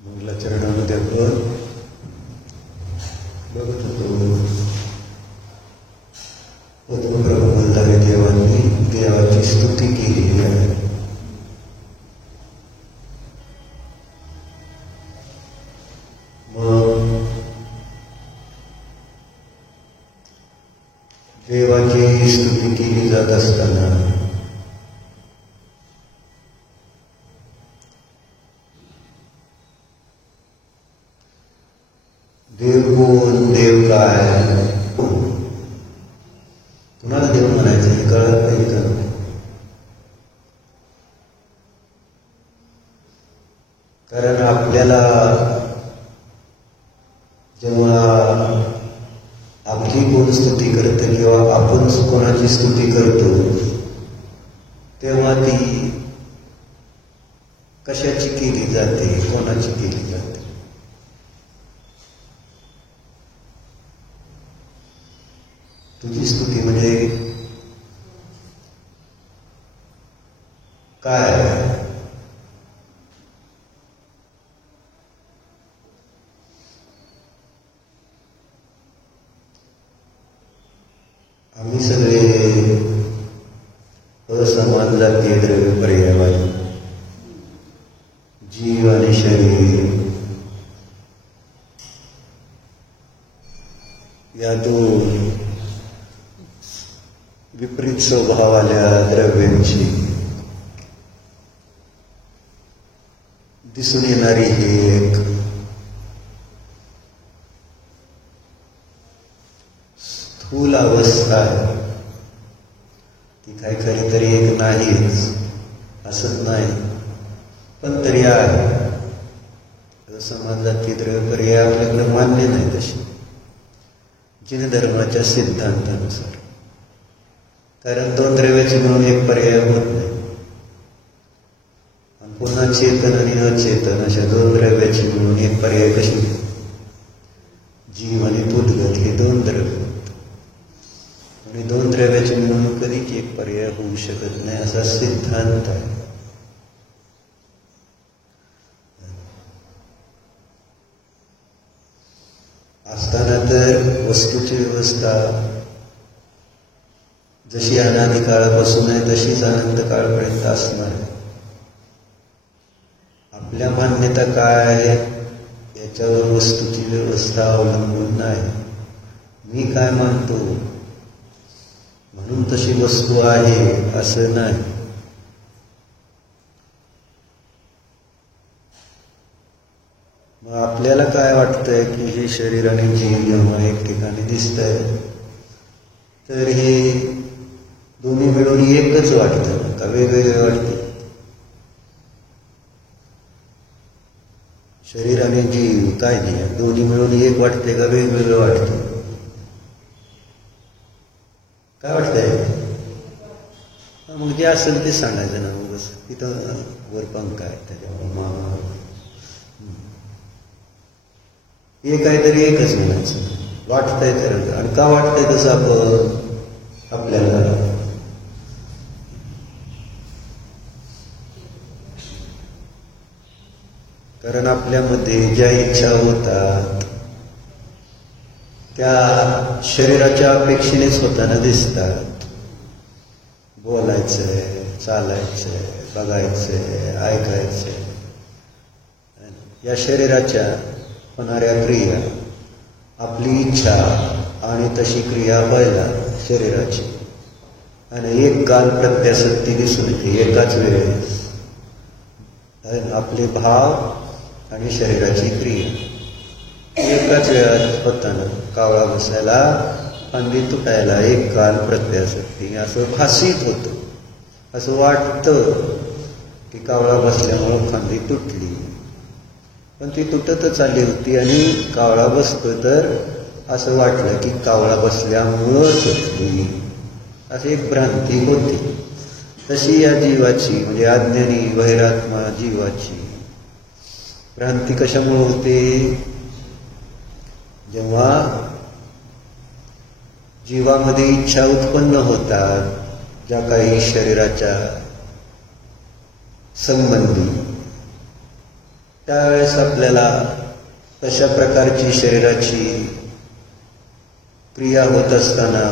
मंगलाचरणामध्ये आपण बघत होतो पद्मप्रभुमलधारी देवांनी देवाची स्तुती केलेली आहे. मग देवाची स्तुती केली जात असताना देव कोण, देव काय, कुणाला देव म्हणायचं हे कळत नाही का? कारण आपल्याला जेव्हा आपली कोण स्तुती करतं किंवा आपण कोणाची स्तुती करतो तेव्हा ती कशाची केली जाते, कोणाची केली जाते? तुझी स्तुती म्हणजे काय? आम्ही सगळे असमान जातीय द्रव्य पर्यायवादी, जीव आणि शरीर या दोन विपरीत स्वभावाल्या द्रव्यांची दिसून येणारी ही एक स्थूल अवस्था आहे. ती काय खरी तरी एक नाहीच असत नाही, पण तरी आहे. समाजातील द्रव्य पर्याय आपल्याकडे मान्य नाही तशी जिन धर्माच्या सिद्धांतानुसार. कारण दोन द्रव्याचे म्हणून एक पर्याय होत नाही. आणि पुन्हा चेतन आणि अचेतन अशा दोन द्रव्याचे म्हणून एक पर्याय कशी? जीव आणि उद्गत हे दोन द्रव्य, आणि दोन द्रव्याचे म्हणून कधीच एक पर्याय होऊ शकत नाही असा सिद्धांत आहे. असताना तर वस्तूची व्यवस्था जशी अनादी काळापासून आहे तशीच अनंत काळपर्यंत असणार आहे. आपल्या मान्यता काय आहे याच्यावर वस्तूची व्यवस्था अवलंबून नाही. मी काय मानतो म्हणून तशी वस्तू आहे असं नाही. मग आपल्याला काय वाटतंय की हे शरीर आणि जीव जेव्हा एक ठिकाणी दिसतंय तर हे दोन्ही मिळून एकच वाटतं का वेगवेगळे वाटते? शरीर आणि जीव काय नाही, दोन्ही मिळून एक वाटते का वेगवेगळं वाटतं? काय वाटतंय? मग जे असेल ते सांगायचं ना. मग बस तिथं वर पंख आहे त्याच्यावर हे काहीतरी एकच म्हणायचं. वाटतंय तर, आणि का वाटतंय तसं आपण आपल्याला? कारण आपल्यामध्ये ज्या इच्छा होतात त्या शरीराच्या अपेक्षेनेच होताना दिसतात. बोलायचंय, चालायचंय, बघायचंय, ऐकायचंय, या शरीराच्या होणाऱ्या क्रिया, आपली इच्छा आणि तशी क्रिया व्हायला शरीराची, आणि एक काल प्रत्यासक्ती दिसून येते एकाच वेळेस. आपले भाव आणि शरीराची क्रिया एकाच वेळात होताना कावळा बसायला, फांदी तुटायला एक काल प्रत्यासक्ती असं भासित होतं. असं वाटतं की कावळा बसल्यामुळं फांदी तुटली, पण ती तुटतच आली होती. आणि कावळा बसतो तर असं वाटलं की कावळा बसल्यामुळं तुटली, अशी एक भ्रांती होती. तशी या जीवाची, म्हणजे अज्ञानी वैरात्मा जीवाची भ्रांती कशामुळे होते? जेव्हा जीवामध्ये इच्छा उत्पन्न होतात ज्या काही शरीराच्या संबंधी, त्यावेळेस आपल्याला तशा प्रकारची शरीराची क्रिया होत असताना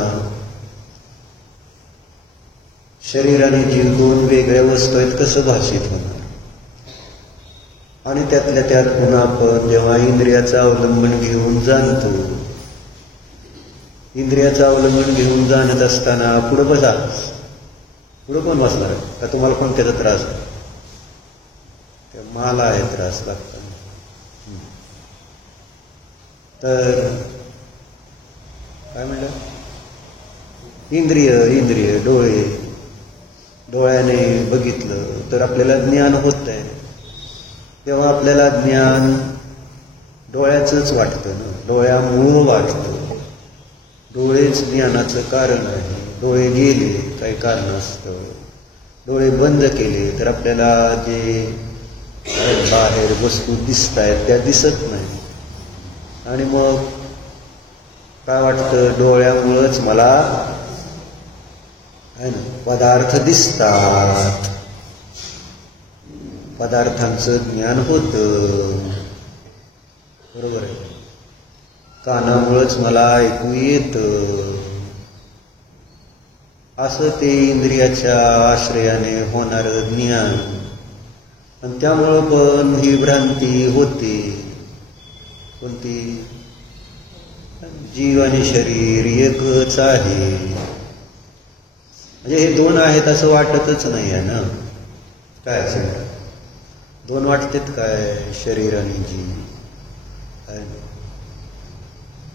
शरीर आणि जीव दोन वेगळ्या वस्तू आहेत कसं भाषित होणार? आणि त्यातल्या त्यात पुन्हा आपण जेव्हा इंद्रियाचं अवलंबन घेऊन जाणतो, इंद्रियाचं अवलंबन घेऊन जाणत असताना पुढं बसा, पुढं कोण बसणार का? तुम्हाला कोणत्याचा त्रास आहे? मला आहे त्रास लागतो. तर काय म्हणलं? इंद्रिय डोळ्याने बघितलं तर आपल्याला ज्ञान होत आहे. तेव्हा आपल्याला ज्ञान डोळ्याचंच वाटतं ना, डोळ्यामुळं वाटतं. डोळेच ज्ञानाचं कारण आहे. डोळे गेले काही कारण असतं, डोळे बंद केले तर आपल्याला जे बाहेर वस्तू दिसत आहेत त्या दिसत नाही. आणि मग काय वाटतं? डोळ्यामुळंच मला आहे ना पदार्थ दिसतात, पदार्थांचं ज्ञान होतं, बरोबर आहे. कानामुळंच मला ऐकू येतं, असं ते इंद्रियाच्या आश्रयाने होणारं ज्ञान. आणि त्यामुळं पण ही भ्रांती होते. कोणती? जीव आणि शरीर एकच आहे, म्हणजे हे दोन आहेत असं वाटतच नाही आहे ना. काय असेल दोन वाटतेत काय? शरीर आणि जीव.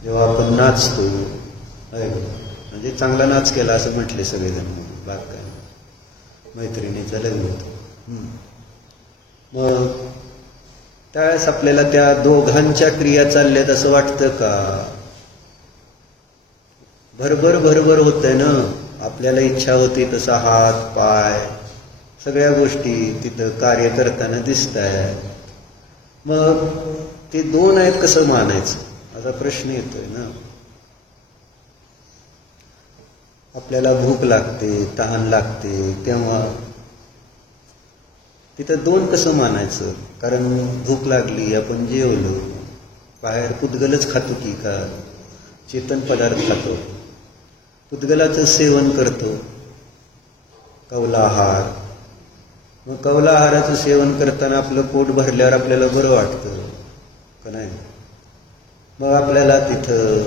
जेव्हा आपण नाचतो, म्हणजे चांगला नाच केला असं म्हटले सगळेजण, बाग काय मैत्रिणीचं लग्न होतं. मग त्यावेळेस आपल्याला त्या दोघांच्या क्रिया चालल्यात असं वाटतं का? भरभर होतंय ना. आपल्याला इच्छा होती तसा हात पाय सगळ्या गोष्टी तिथं कार्य करताना दिसत आहेत. मग ते दोन आहेत कसं मानायचं असा प्रश्न येतोय ना. आपल्याला भूक लागते, तहान लागते, तेव्हा तिथं दोन कसं मानायचं? कारण भूक लागली, आपण जेवलो, बाहेर पुद्गलच खातो की का चेतन पदार्थ खातो? पुद्गलाचं सेवन करतो, कौला आहार. मग कौला आहाराचं सेवन करताना आपलं पोट भरल्यावर आपल्याला बरं वाटतं का नाही? मग आपल्याला तिथं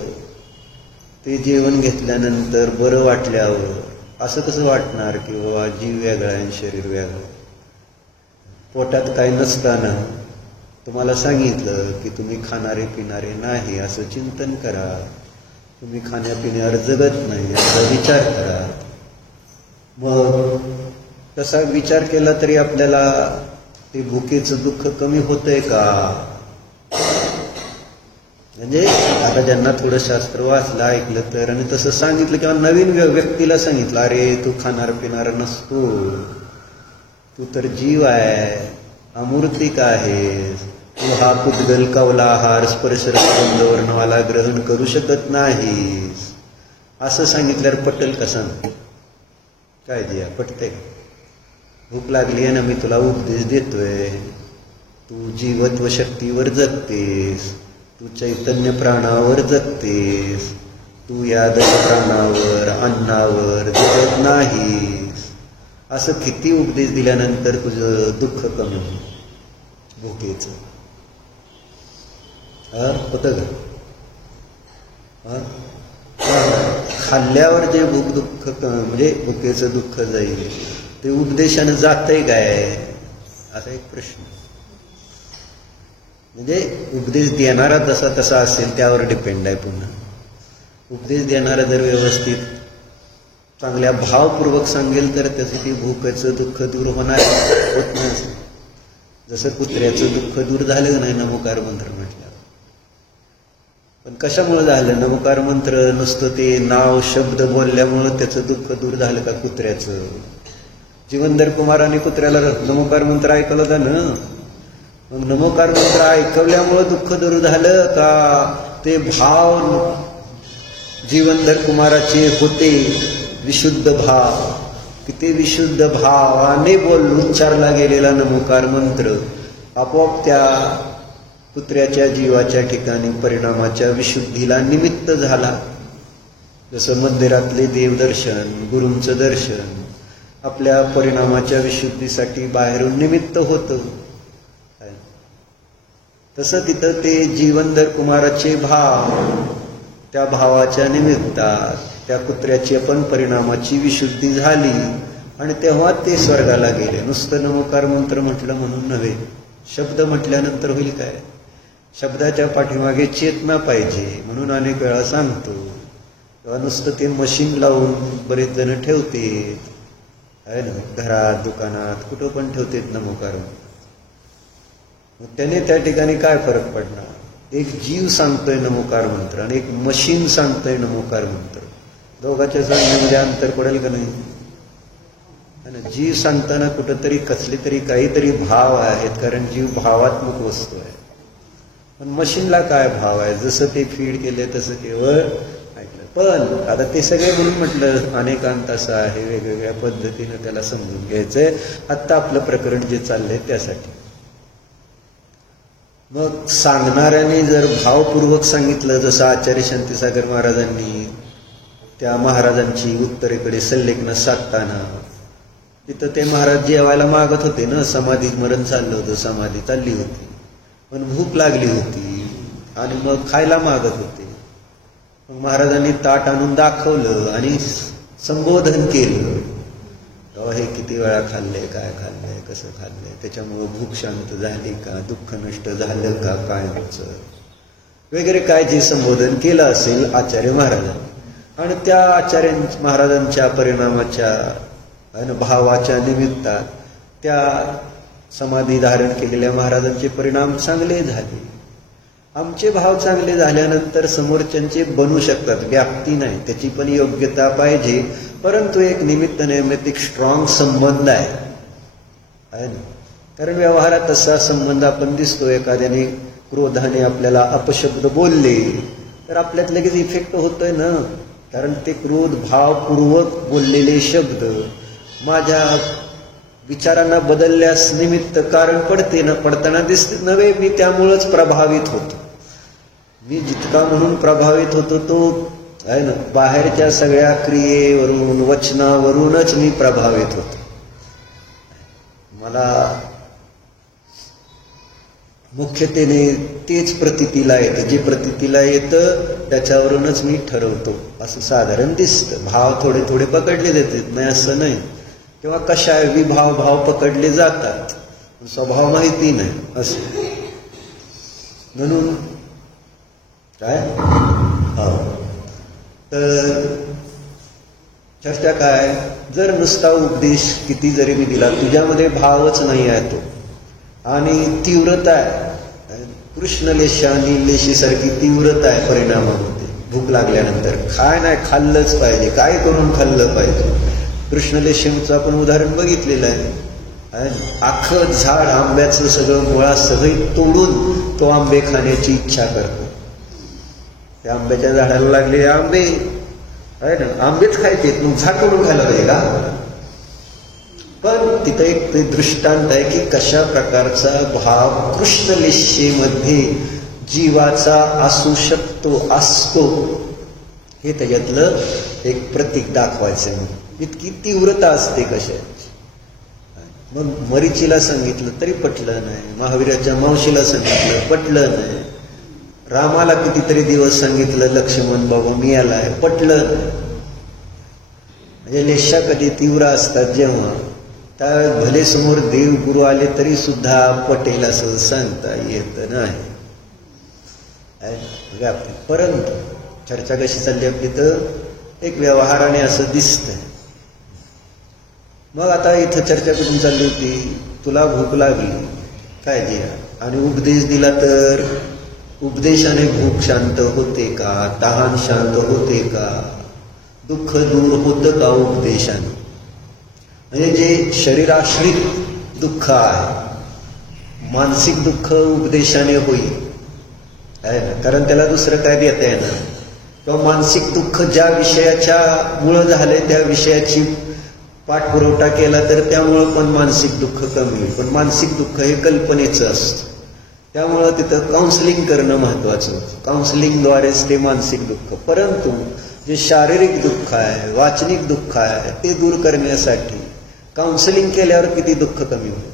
ते जेवण घेतल्यानंतर बरं वाटल्यावर असं कसं वाटणार की बाबा जीव वेगळा आणि शरीर वेगळं? पोटात काही नसताना तुम्हाला सांगितलं की तुम्ही खाणारे पिणारे नाही असं चिंतन करा, तुम्ही खाण्यापिण्यावर जगत नाही असा विचार करा. मग तसा विचार केला तरी आपल्याला ते भुकेचं दुःख कमी होतंय का? म्हणजे आता ज्यांना थोडं शास्त्र वाचलं ऐकलं तर, आणि तसं सांगितलं किंवा नवीन व्यक्तीला सांगितलं, अरे तू खाणार पिणार नसतो, तू तर जीव आहे, अमूर्तिक आहेस, तू हा पुद्गल कौला आहार स्पर्शरसगंध वर्णवाला ग्रहण करू शकत नाहीस, असं सांगितल्यावर पटेल का? सांग काय जिया, पटते? भूक लागली आहे ना, मी तुला उपदेश देतोय, तू जीवत्व शक्तीवर जगतेस, तू चैतन्य प्राणावर जगतेस, तू या दशप्राणावर अन्नावर जगत नाहीस. असं किती उपदेश दिल्यानंतर तुझं दुःख कमी भुकेचं? होतं का? खाल्ल्यावर जे भूक दुःख म्हणजे भुकेचं दुःख जाईल ते उपदेशानं जातंय काय, असा एक प्रश्न. म्हणजे उपदेश देणारा तसा तसा असेल त्यावर डिपेंड आहे. पुन्हा उपदेश देणारा जर व्यवस्थित चांगल्या भावपूर्वक सांगेल तर त्याचं ती भूकेचं दुःख दूर होणार होत नाही. जसं कुत्र्याचं दुःख दूर झालं नाही नमोकार मंत्र म्हटल्यावर. पण कशामुळे झालं? नमोकार मंत्र नुसतं ते नाव शब्द बोलल्यामुळं त्याचं दुःख दूर झालं का कुत्र्याचं? जीवनधर कुमाराने कुत्र्याला नमोकार मंत्र ऐकवलं होतं ना. मग नमोकार मंत्र ऐकवल्यामुळं दुःख दूर झालं का ते भाव जीवनधर कुमाराचे होते विशुद्ध भाव? की ते विशुद्ध भावाने उच्चारला गेलेला नमोकार मंत्र आपोआप त्या कुत्र्याच्या जीवाच्या ठिकाणी परिणामाच्या विशुद्धीला निमित्त झाला. जसं मंदिरातले देवदर्शन, गुरूंचं दर्शन आपल्या परिणामाच्या विशुद्धीसाठी बाहेरून निमित्त होतं, तसं तिथं ते जीवनधर कुमाराचे भाव, त्या भावाच्या निमित्तात त्या कुत्र्याची पण परिणामाची विशुद्धी झाली आणि तेव्हा ते स्वर्गाला गेले. नुसतं नमोकार मंत्र म्हटलं म्हणून नव्हे, शब्द म्हटल्यानंतर होईल काय? शब्दाच्या पाठीमागे चेतना पाहिजे. म्हणून अनेक वेळा सांगतो, तेव्हा नुसतं ते मशीन लावून बरेच जण ठेवते आहे ना, घरात दुकानात कुठं पण ठेवतेत नमोकार. मग त्याने त्या ठिकाणी काय फरक पडणार? एक जीव सांगतोय नमोकार मंत्र आणि एक मशीन सांगतोय नमोकार मंत्र, दोघांच्या सांगण्यामध्ये अंतर पडेल का नाही? जीव सांगताना कुठंतरी कसले तरी काहीतरी भाव आहेत, कारण जीव भावात्मक वस्तू आहे. पण मशीनला काय भाव आहे? जसं ते फीड केले तसं केवळ ऐकलं. पण आता ते सगळे म्हणून म्हटलं अनेकांत असं आहे, वेगवेगळ्या पद्धतीनं त्याला समजून घ्यायचंय. आत्ता आपलं प्रकरण जे चाललंय त्यासाठी. मग सांगणाऱ्याने जर भावपूर्वक सांगितलं, जसं आचार्य शांतीसागर महाराजांनी त्या महाराजांची उत्तरेकडे सल्लेखनं साधताना तिथं ते महाराज जेवायला मागत होते ना, समाधी मरण चाललं होतं, समाधी चालली होती, पण भूक लागली होती आणि मग खायला मागत होते. मग महाराजांनी ताट आणून दाखवलं आणि संबोधन केलं, हे किती वेळा खाल्लंय, काय खाल्लंय, कसं खाल्लंय, त्याच्यामुळं भूक शांत झाली का, दुःख नष्ट झालं का, काय होतं वगैरे, काय जे संबोधन केलं असेल आचार्य महाराजांनी. आणि त्या आचार्य महाराजांच्या परिणामाच्या भावाच्या निमित्तात त्या समाधी धारण केलेल्या महाराजांचे परिणाम चांगले झाले. आमचे भाव चांगले झाल्यानंतर समोरच्यांचे बनू शकतात, व्याप्ती नाही, त्याची पण योग्यता पाहिजे. परंतु एक निमित्त नैमित्तिक स्ट्रॉंग संबंध आहे ना. कारण व्यवहारात तसा संबंध आपण दिसतो. एखाद्याने क्रोधाने आपल्याला अपशब्द बोलले तर आपल्यात लगेच इफेक्ट होतोय ना, कारण ते क्रोध भावपूर्वक बोललेले शब्द माझ्या विचारांना बदलल्यास निमित्त कारण पडते ना, पडताना दिसते नव्हे. मी त्यामुळंच प्रभावित होतो. मी जितका म्हणून प्रभावित होतो तो आहे ना, बाहेरच्या सगळ्या क्रियेवरून वचनावरूनच मी प्रभावित होतो. मला मुख्यतेने तेच प्रतीतीला येतं, जे प्रतीतीला येतं त्याच्यावरूनच मी ठरवतो असं साधारण दिसतं. भाव थोडे थोडे पकडले देतात, नाही असं नाही. किंवा कशा विभाव भाव पकडले जातात, स्वभाव माहिती नाही असं. म्हणून काय तर चर्चा काय, जर नुसता उपदेश किती जरी मी दिला, तुझ्यामध्ये भावच नाही आहे तो, आणि तीव्रता आहे, कृष्णलेशा नीलेशी सारखी तीव्रता आहे परिणामामध्ये. भूक लागल्यानंतर काय नाही, खाल्लंच पाहिजे, काय करून खाल्लं पाहिजे. कृष्णलेशमचं आपण उदाहरण बघितलेलं आहे. अख्खं झाड आंब्याचं सगळं मुळा सगळी तोडून तो आंबे खाण्याची इच्छा करतो. त्या आंब्याच्या झाडाला लागलेले आंबे आहे ना, आंबेच खायचे, मग झाड तोडून खायला पाहिजे का? पण तिथं एक ते दृष्टांत आहे की कशा प्रकारचा भाव कृष्णलेशेमध्ये जीवाचा असू शकतो, असतो, हे त्याच्यातलं एक प्रतीक दाखवायचं. इतकी तीव्रता असते कशाची. मग मरीचीला सांगितलं तरी पटलं नाही, महावीराच्या मावशीला सांगितलं पटलं नाही. रामाला कितीतरी दिवस सांगितलं, लक्ष्मण बाबा मी आलाय, पटलं. म्हणजे लेशा कधी तीव्र असतात जेव्हा, त्या भले समोर देव गुरु आले तरी सुद्धा पटेल असं सांगता येत नाही. परंतु चर्चा कशी चालली आपली, तर एक व्यवहाराने असं दिसतंय. मग आता इथं चर्चा कुठून चालली होती, तुला भूक लागली काय दिया, आणि उपदेश दिला तर उपदेशाने भूक शांत होते का, तहान शांत होते का, दुःख दूर होतं का उपदेशाने. म्हणजे जे शरीराश्रित दुःख आहे, मानसिक दुःख उपदेशाने होईल आहे ना, कारण त्याला दुसरं काय देता येणार. किंवा मानसिक दुःख ज्या विषयाच्या मुळे झाले त्या विषयाची पाठपुरवठा केला तर त्यामुळं पण मानसिक दुःख कमी होईल. पण मानसिक दुःख हे कल्पनेचं असतं, त्यामुळं तिथं काउन्सिलिंग करणं महत्वाचं होतं. काउन्सिलिंगद्वारेच ते मानसिक दुःख. परंतु जे शारीरिक दुःख आहे, वाचनिक दुःख आहे, ते दूर करण्यासाठी काउन्सिलिंग केल्यावर किती दुःख कमी होईल.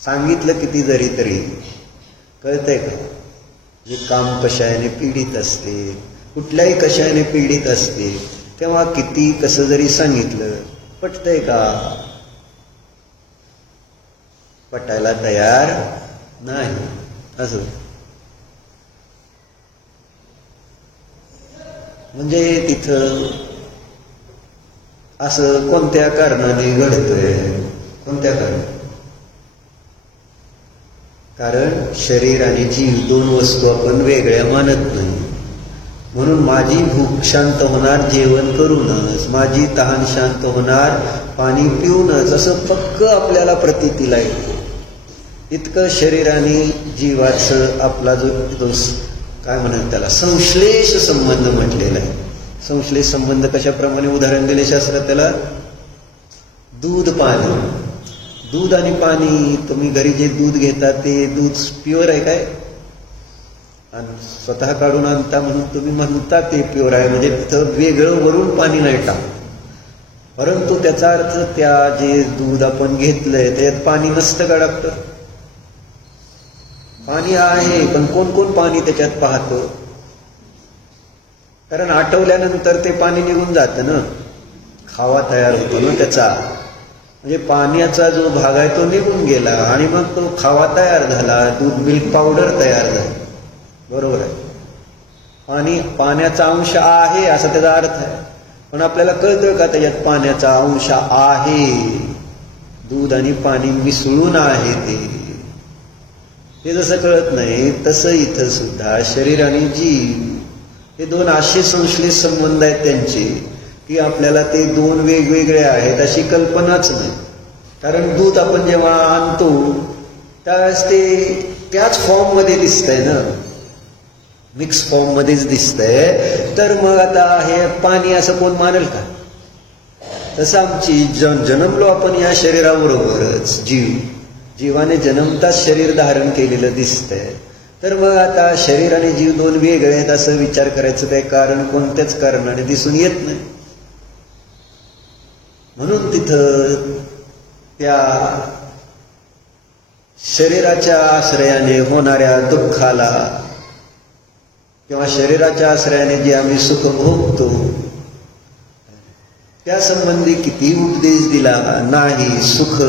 सांगितलं किती जरी तरी कळतंय का. जे काम कशाने पीडित असते, कुठल्याही कशाने पीडित असते, तेव्हा किती कसं जरी सांगितलं पटतंय का, पटायला तयार नाही. असं म्हणजे तिथं असं कोणत्या कारणाने घडतंय, कोणत्या कारणाने. कारण शरीर आणि जीव दोन वस्तू आपण वेगळ्या मानत नाही. म्हणून माझी भूक शांत होणार जेवण करूनच, माझी तहान शांत होणार पाणी पिऊनच, असं पक्क आपल्याला प्रतीतीला येतो. इतकं शरीराने जीवाचं आपला जो काय म्हणतात त्याला संश्लेष संबंध म्हटलेला आहे. संश्लेष संबंध कशाप्रमाणे उदाहरण दिले शास्त्रात त्याला, दूध पाणी. दूध आणि पाणी, तुम्ही घरी जे दूध घेता ते दूध प्युअर आहे काय, आणि स्वतः काढून आणता म्हणून तुम्ही म्हणता ते प्युअर आहे, म्हणजे तिथं वेगळं वरून पाणी नाही टाक. परंतु त्याचा अर्थ त्या जे दूध आपण घेतलंय त्यात पाणी नसतं का डॉक्टर. पाणी आहे, पण कोण कोण पाणी त्याच्यात पाहतो, कारण आटवल्यानंतर ते पाणी निघून जातं ना, खावा तयार होतो ना त्याचा. म्हणजे पाण्याचा जो भाग आहे तो निघून गेला आणि मग तो खावा तयार झाला, दूध मिल्क पावडर तयार झाली. बरोबर आहे. आणि पाण्याचा अंश आहे असा त्याचा अर्थ आहे. पण आपल्याला कळतोय का त्याच्यात पाण्याचा अंश आहे, दूध आणि पाणी मिसळून आहे ते जसं कळत नाही, तसं इथं सुद्धा शरीर आणि जीव हे दोन असे संश्लेष संबंध आहेत त्यांचे की आपल्याला ते दोन वेगवेगळे आहेत अशी कल्पनाच नाही. कारण दूध आपण जेव्हा आणतो त्यावेळेस ते त्याच फॉर्ममध्ये दिसतंय ना, मिक्स फॉर्ममध्येच दिसतंय. तर मग आता हे पाणी असं कोण मानेल का. तसं आमची जन्मलो आपण या शरीराबरोबरच, जीवाने जन्मताच शरीर धारण केलेलं दिसतंय. तर मग आता शरीर आणि जीव दोन वेगळे आहेत असं विचार करायचं काही कारण कोणत्याच कारणाने दिसून येत नाही. म्हणून तिथं त्या शरीराच्या आश्रयाने होणाऱ्या दुःखाला किंवा शरीराच्या आश्रयाने जे आम्ही सुख भोगतो त्या संबंधी किती उपदेश दिला नाही. सुख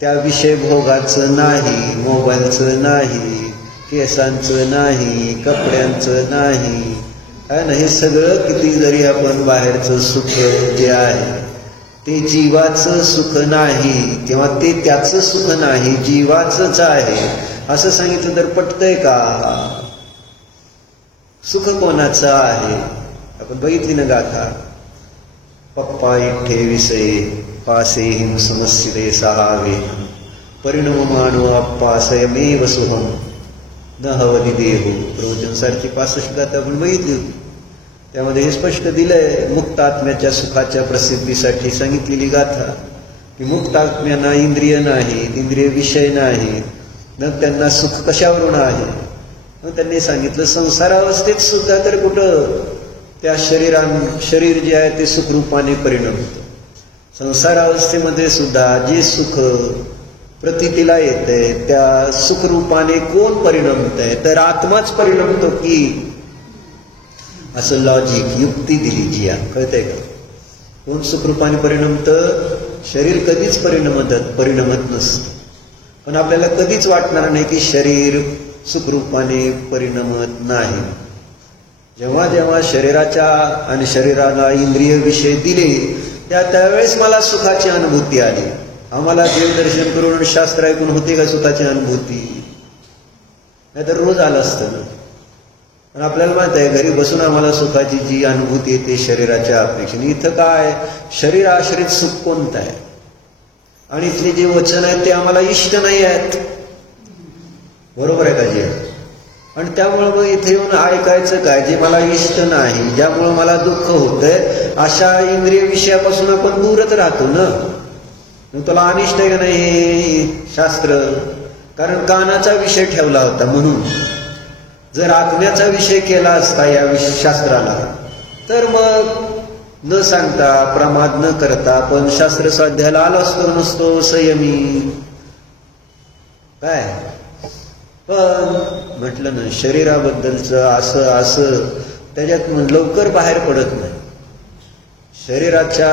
त्या विषय भोगाचं नाही, मोबाईलचं नाही, केसांचं नाही, कपड्यांचं नाही, हे सगळं किती जरी आपण बाहेरचं सुख जे आहे ते जीवाचं सुख नाही किंवा ते त्याचं सुख नाही, जीवाचंच आहे असं सांगितलं तर पटतंय का. सुख कोणाचं आहे. आपण बघितली ना गाथा, पप्पा इठ्ठे विषये पासे हिम समस्ये सहावे परिणममानो अप्पा स्वयमेव सुहम न हवदी देहो. प्रवचन सारखी 65 गाथा आपण बघितली होती. त्यामध्ये हे स्पष्ट दिलंय मुक्त आत्म्याच्या सुखाच्या प्रसिद्धीसाठी सांगितलेली गाथा की मुक्त आत्म्यांना इंद्रिय नाहीत, इंद्रिय विषय नाहीत, मग त्यांना सुख कशावरून आहे. मग त्यांनी सांगितलं संसारावस्थेत सुद्धा तर कुठं त्या शरीर जे आहे ते सुखरूपाने परिणमतं. संसारावस्थेमध्ये सुद्धा जे सुख प्रतीतीला येतंय, त्या सुखरूपाने कोण परिणमतंय? तर आत्माच परिणमतो की. असं लॉजिक, युक्ती दिली जी कळतंय का? कोण सुखरूपाने परिणमतं? शरीर कधीच परिणमत नसतं. पण आपल्याला कधीच वाटणार नाही की शरीर सुखरूपाने परिणमत नाही. जेव्हा जेव्हा शरीराच्या आणि शरीराला इंद्रिय विषय दिले त्यावेळेस मला सुखाची अनुभूती आली. आम्हाला देवदर्शन करून शास्त्र ऐकून होते का सुखाची अनुभूती? नाही तर रोज आलं असतं ना. पण आपल्याला माहित आहे घरी बसून आम्हाला सुखाची जी अनुभूती येते शरीराच्या अपेक्षेने. इथं काय शरीर आश्रित सुख कोणतं आहे? आणि इथले जे वचन आहेत ते आम्हाला इष्ट नाही आहेत. बरोबर आहे का जे? आणि त्यामुळं मग इथे येऊन ऐकायचं काय जे मला इष्ट नाही, ज्यामुळं मला दुःख होतंय, अशा इंद्रिय विषयापासून आपण दूरच राहतो ना. तुला अनिष्ट आहे का नाही हे शास्त्र? कारण कानाचा विषय ठेवला होता म्हणून. जर आत्म्याचा विषय केला असता या शास्त्राला तर मग न सांगता प्रमाद न करता पण शास्त्र स्वाध्यायाला आलो असतो नसतो संयमी काय. पण म्हटलं ना शरीराबद्दलचं असं त्याच्यात लवकर बाहेर पडत नाही. शरीराच्या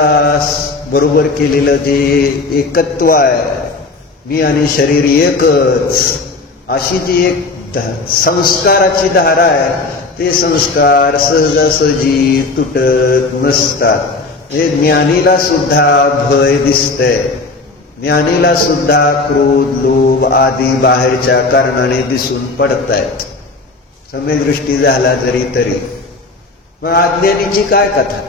बरोबर केलेलं जे एकत्व आहे, मी आणि शरीर एकच, अशी जी एक संस्काराची धारा आहे, ते संस्कार सहजासहजी तुटत नसतात. हे ज्ञानीला सुद्धा भय दिसतंय, ज्ञानीला सुद्धा क्रोध लोभ आदी बाहेरच्या कारणाने दिसून पडतायत. सम्यकदृष्टी झाला तरी मग अज्ञानीची काय कथा?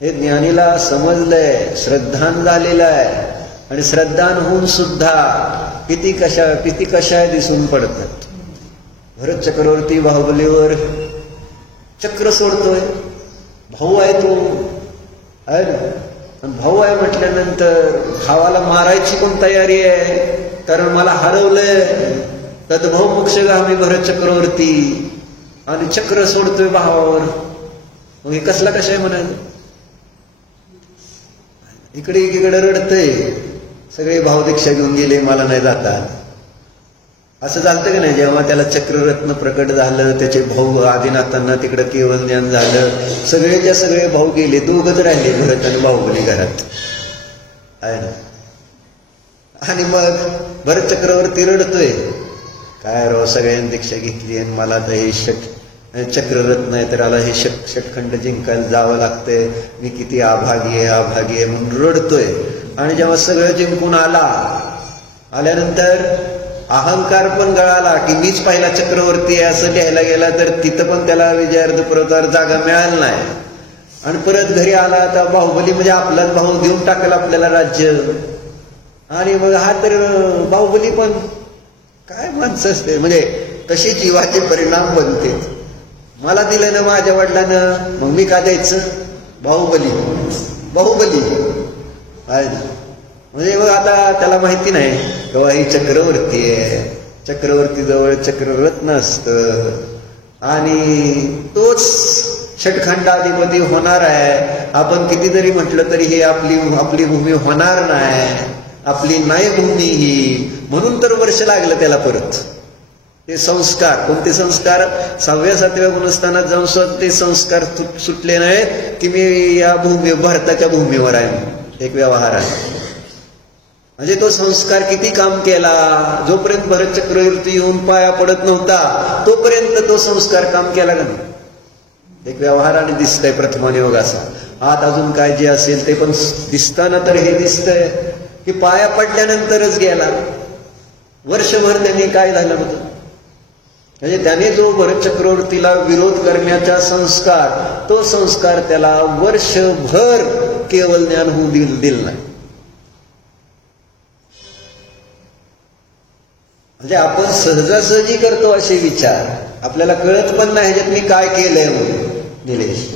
हे ज्ञानीला समजलंय, श्रद्धान झालेलं आहे, आणि श्रद्धान होऊन सुद्धा किती कशा दिसून पडतात. भरत चक्रवर्ती बाहुबलीवर चक्र सोडतोय. भाऊ आहे तो आहे ना. भाऊ आहे म्हटल्यानंतर भावाला मारायची पण तयारी आहे, कारण मला हरवलंय. तद्भाऊ मोक्षगामी भरत चक्रवर्ती, आणि चक्र सोडतोय भावावर. मग हे कसला कशा आहे म्हणाल? इकडे एकीकडे रडतंय, सगळे भावदीक्षा घेऊन गेले, मला नाही जाता. असं चालतं की नाही? जेव्हा त्याला चक्ररत्न प्रकट झालं, त्याचे भाऊ आदिनाथांना तिकडे केवळ ज्ञान झालं, सगळेच्या सगळे भाऊ गेले, दोघच राहिले भरत आणि बाहुबली घरात आहे ना. आणि मग भरत चक्रवर्ती रडतोय, काय राव सगळ्यांनी दीक्षा घेतली आणि मला तर हे चक्ररत्न आहे, तर आला हे षटखंड जिंकायला जावं लागतंय, मी किती आभागी आहे म्हणून रडतोय. आणि जेव्हा सगळं जिंकून आल्यानंतर अहंकार पण गळाला की मीच पहिला चक्रवर्ती आहे असं लिहायला गेला, तर तिथं पण त्याला विजयार्थ पुरवठावर जागा मिळाली नाही. आणि परत घरी आला आता बाहुबली म्हणजे आपलाच भाऊ देऊन टाकेल आपल्याला राज्य. आणि मग हा तर बाहुबली पण काय माणसं असते, म्हणजे कसे जीवाचे परिणाम बनते. मला दिलं ना माझ्या वडिलांना, मग मी का द्यायचं? बाहुबली आहे. म्हणजे मग आता त्याला माहिती नाही तेव्हा ही चक्रवर्ती आहे, चक्रवर्ती जवळ चक्ररत्न असतं, आणि तोच षटखंडाधिपती होणार आहे. आपण किती जरी म्हटलं तरी हे आपली भूमी होणार नाही, आपली नाही भूमी ही. म्हणून तर वर्ष लागलं त्याला परत. ते संस्कार, कोणते संस्कार? 6व्या-7व्या गुणस्थानात जाऊन सुद्धा ते संस्कार सुटले नाहीत की मी या भारताच्या भूमीवर आहे. एक व्यवहार आहे. म्हणजे तो संस्कार किती काम केला? जोपर्यंत भरत चक्रवर्ती येऊन पाया पडत नव्हता तोपर्यंत तो संस्कार काम केला का नाही? एक व्यवहाराने दिसतंय प्रथमान योग असा. आत अजून काय जे असेल ते पण दिसताना तर हे दिसतंय की पाया पडल्यानंतरच गेला. वर्षभर त्यांनी काय झालं होतं? म्हणजे त्याने जो भरत चक्रवर्तीला विरोध करण्याचा संस्कार, तो संस्कार त्याला वर्षभर केवळ ज्ञान होऊ दिलं नाही. म्हणजे आपण सहजासहजी करतो असे विचार, आपल्याला कळत पण नाही ह्याच्यात मी काय केलंय म्हणून. निलेश,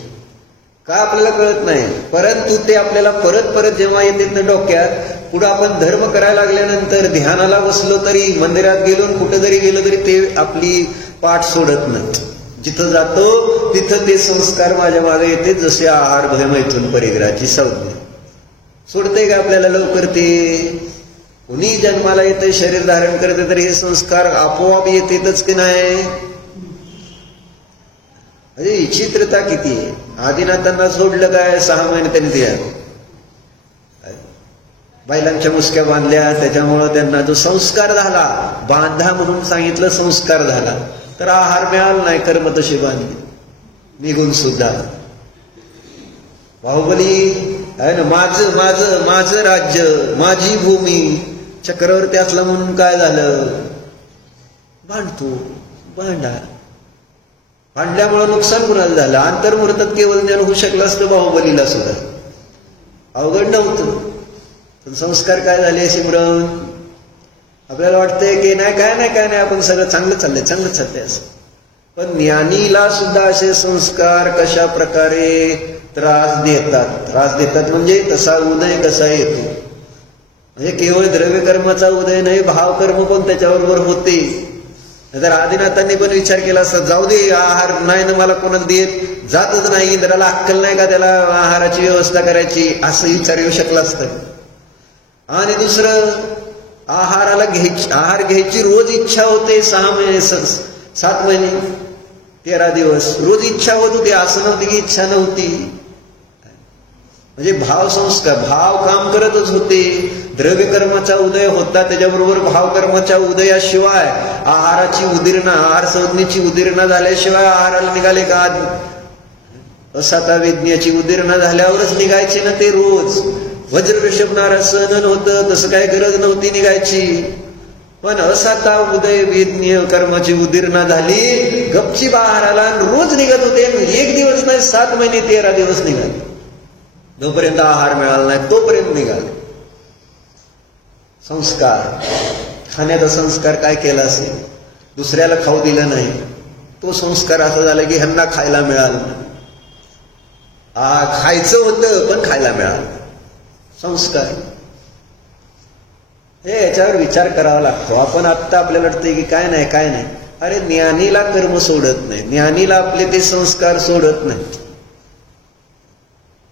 का आपल्याला कळत नाही? परंतु ते आपल्याला परत जेव्हा येतात ना डोक्यात, पुढे आपण धर्म करायला लागल्यानंतर ध्यानाला बसलो तरी, मंदिरात गेलो कुठं जरी गेलो तरी ते आपली पाठ सोडत नाही. जिथं जातो तिथं ते संस्कार माझ्या मागे येते. जसे आहार भय मैथून परिग्रहाची संज्ञा सोडते का आपल्याला लवकर? ते कुणी जन्माला येते, शरीर धारण करते, तर हे संस्कार आपोआप येतेच की नाही? म्हणजे विचित्रता किती आहे. आदिनाथांना सोडलं काय, 6 महिने त्यांनी दिल्या, बैलांच्या मुसक्या बांधल्या, त्याच्यामुळं त्यांना जो संस्कार झाला, बांधा म्हणून सांगितलं, संस्कार झाला, तर आहार मिळाला नाही, कर्म तशी बांधली निघून सुद्धा. बाहुबली आहे ना, माझं माझं माझं राज्य, माझी भूमी, चक्रवर्ती असला म्हणून काय झालं, भांडतो, भांडल्यामुळे नुकसान कुणाला झालं. अंतर्मुहूर्तात केवळ ज्ञान होऊ शकलं असतं बाहुबलीला सुद्धा, अवघड नव्हतं. पण संस्कार काय झाले सिमरन? आपल्याला वाटतंय की नाही काय नाही आपण सगळं चांगलं चाललंय असं. पण ज्ञानीला सुद्धा असे संस्कार कशा प्रकारे त्रास देतात म्हणजे तसा उदय कसा येतो. म्हणजे केवळ द्रव्यकर्माचा उदय नाही, भावकर्म पण त्याच्याबरोबर होते. तर आदिनाथांनी पण विचार केला असता, जाऊ दे, आहार नाही ना मला कोणाला देत, जातच नाही, इंद्राला अक्कल नाही का त्याला आहाराची व्यवस्था करायची, असं विचार येऊ शकला असतं. आणि दुसरं, आहार घ्यायची रोज इच्छा होते. 6 महिने 7 महिने 13 दिवस रोज इच्छा होत होती, असं नव्हती की इच्छा नव्हती. म्हणजे भाव संस्कार, भाव काम करतच होते. द्रव्यकर्माचा उदय होता, त्याच्याबरोबर भावकर्माच्या उदयाशिवाय आहाराची उदीरणा, आहार संज्ञेची उदीरणा झाल्याशिवाय आहाराला निघाले का? असाता वेदनेची उदीरणा झाल्यावरच निघायचे ना ते रोज. वज्र ऋषभ नारा सहन होतं, तसं काय गरज नव्हती निघायची. पण असाता उदय वेदनीय कर्माची उदीरणा झाली, गपची आहाराला रोज निघत होते. 1 दिवस नाही, 7 महिने 13 दिवस निघाले. जोपर्यंत आहार मिळाला नाही तोपर्यंत निघाले. संस्कार, खाण्याचा संस्कार काय केला असेल, दुसऱ्याला खाऊ दिलं नाही, तो संस्कार असा झाला की ह्यांना खायला मिळालं. खायचं होतं पण खायला मिळालं. संस्कार हे याच्यावर विचार करावा लागतो. आपण आत्ता आपल्याला वाटतंय की काय नाही, अरे ज्ञानीला कर्म सोडत नाही, ज्ञानीला आपले ते संस्कार सोडत नाहीत.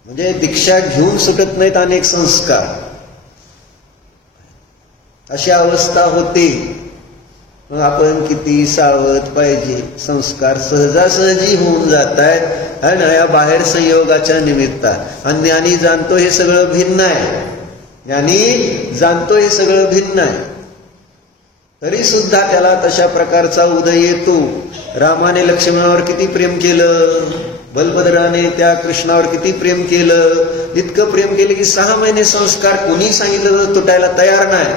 म्हणजे दीक्षा घेऊन सुटत नाहीत अनेक संस्कार, अशी अवस्था होते. मग आपण किती सावध पाहिजे. संस्कार सहजासहजी होऊन जात आहेत आणि या बाहेर संयोगाच्या निमित्तात. आणि ज्ञानी जाणतो हे सगळं भिन्न आहे, तरी सुद्धा त्याला तशा प्रकारचा उदय येतो. रामाने लक्ष्मणावर किती प्रेम केलं, बलभद्राने त्या कृष्णावर किती प्रेम केलं. इतकं प्रेम केलं की 6 महिने संस्कार कोणी सांगितलं तर तुटायला तयार नाही.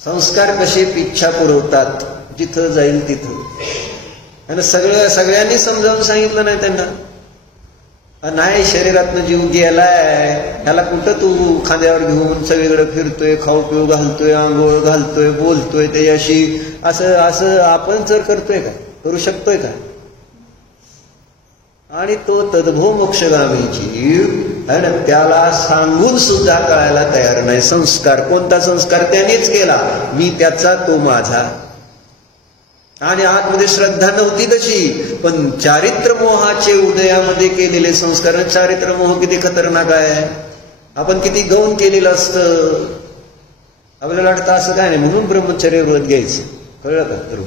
संस्कार कसे इच्छा पुरवतात, जिथं जाईल तिथं. आणि सगळ्यांनी समजावून सांगितलं नाही त्यांना. नाही, शरीरातनं जीव गेलाय, ह्याला कुठं तू खांद्यावर घेऊन सगळीकडे फिरतोय, खाऊ पिऊ घालतोय, आंघोळ घालतोय, बोलतोय त्याच्याशी, असं आपण जर करतोय का, करू शकतोय का? आणि तो तद्भव मोक्षगामी जीव आणि त्याला सांगून सुद्धा कळायला तयार नाही. संस्कार, कोणता संस्कार त्यानेच केला, मी त्याचा तो माझा. आणि आतमध्ये श्रद्धा नव्हती तशी, पण चारित्र मोहाचे उदयामध्ये केलेले संस्कार. चारित्र मोह किती खतरनाक आहे, आपण किती गौण केलेलं असतं. आपल्याला वाटतं असं काय नाही म्हणून ब्रह्मचर्य व्रत घ्यायचं, कळलं का? तर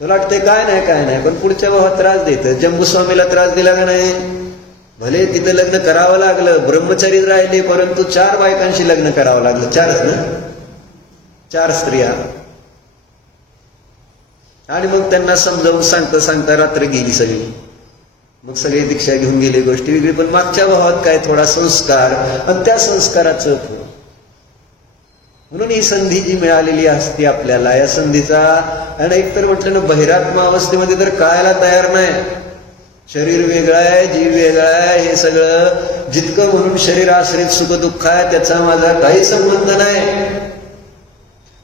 तुला वाटतंय काय नाही, पण पुढच्या भावात त्रास देतं. जंबूस्वामीला त्रास दिला का नाही? भले तिथं लग्न करावं लागलं, ब्रह्मचारी राहिले, परंतु 4 बायकांशी लग्न करावं लागलं. 4च ना, 4 स्त्रिया. आणि मग त्यांना समजावून सांगता रात्र गेली सगळी. मग सगळे दीक्षा घेऊन गेले, गोष्टी वेगळी. पण मागच्या भावात काय, थोडा संस्कार आणि त्या संस्काराचं फळ. म्हणून ही संधी जी मिळालेली असते आपल्याला, या संधीचा, आणि एकतर म्हटलं ना, बहिरात्मा अवस्थेमध्ये तर कळायला तयार नाही. शरीर वेगळं आहे, जीव वेगळा आहे, हे सगळं जितकं म्हणून शरीर आश्रित सुख दुःख आहे, त्याचा माझा काही संबंध नाही.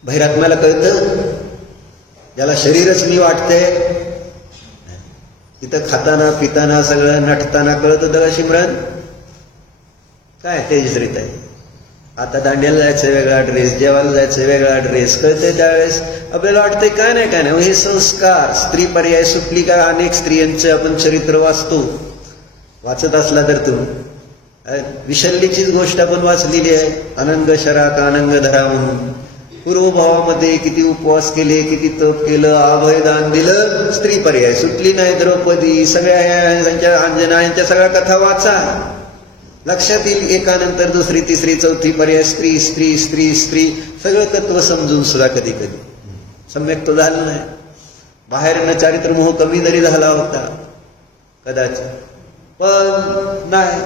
बहिरात्म्याला कळतं, ज्याला शरीरच मी वाटते, तिथं खाताना पिताना सगळं नटताना कळत होतं का सिमरन? काय तेजश्रीत आहे. आता दांड्याला जायचं वेगळा ड्रेस, जेवायला जायचं वेगळा ड्रेस, कळतंय त्यावेळेस आपल्याला वाटतंय काय नाही. हे संस्कार. स्त्री पर्याय सुटली का, अनेक स्त्रियांचं आपण चरित्र वाचतो, वाचत असला तर तू विशल्यचीच गोष्ट आपण वाचलेली आहे. अनंग शरा कानंग धरा म्हणून. पूर्वभावामध्ये किती उपवास केले, किती तप केलं, अभयदान दिलं, स्त्री पर्याय सुटली नाही. द्रौपदी, सगळ्या त्यांच्या अंजना यांच्या सगळ्या कथा वाचा, लक्षात येईल. एकानंतर दुसरी, तिसरी, चौथी पर्याय स्त्री स्त्री स्त्री स्त्री. सगळं तत्व समजून सुद्धा कधी कधी सम्यक तो झालं नाही. बाहेरनं चारित्रमोह कमी जरी झाला होता कदाचित, पण नाही,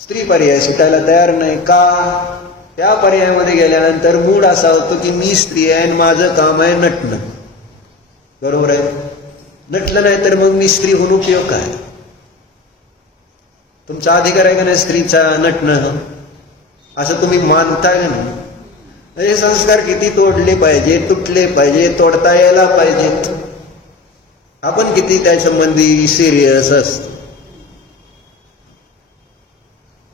स्त्री पर्याय सुटायला तयार नाही. का? त्या पर्यायामध्ये गेल्यानंतर मूड असा होतो की मी स्त्री आहे आणि माझं काम आहे नटणं. बरोबर आहे? नटलं नाही तर मग मी स्त्री होऊन उपयोग काय? तुमचा अधिकार आहे का नाही स्त्रीचा नटणं? असं तुम्ही मानता का नाही? हे संस्कार किती तोडले पाहिजे, तुटले पाहिजे, तोडता यायला पाहिजेत. आपण किती त्या संबंधी सिरियस असतो.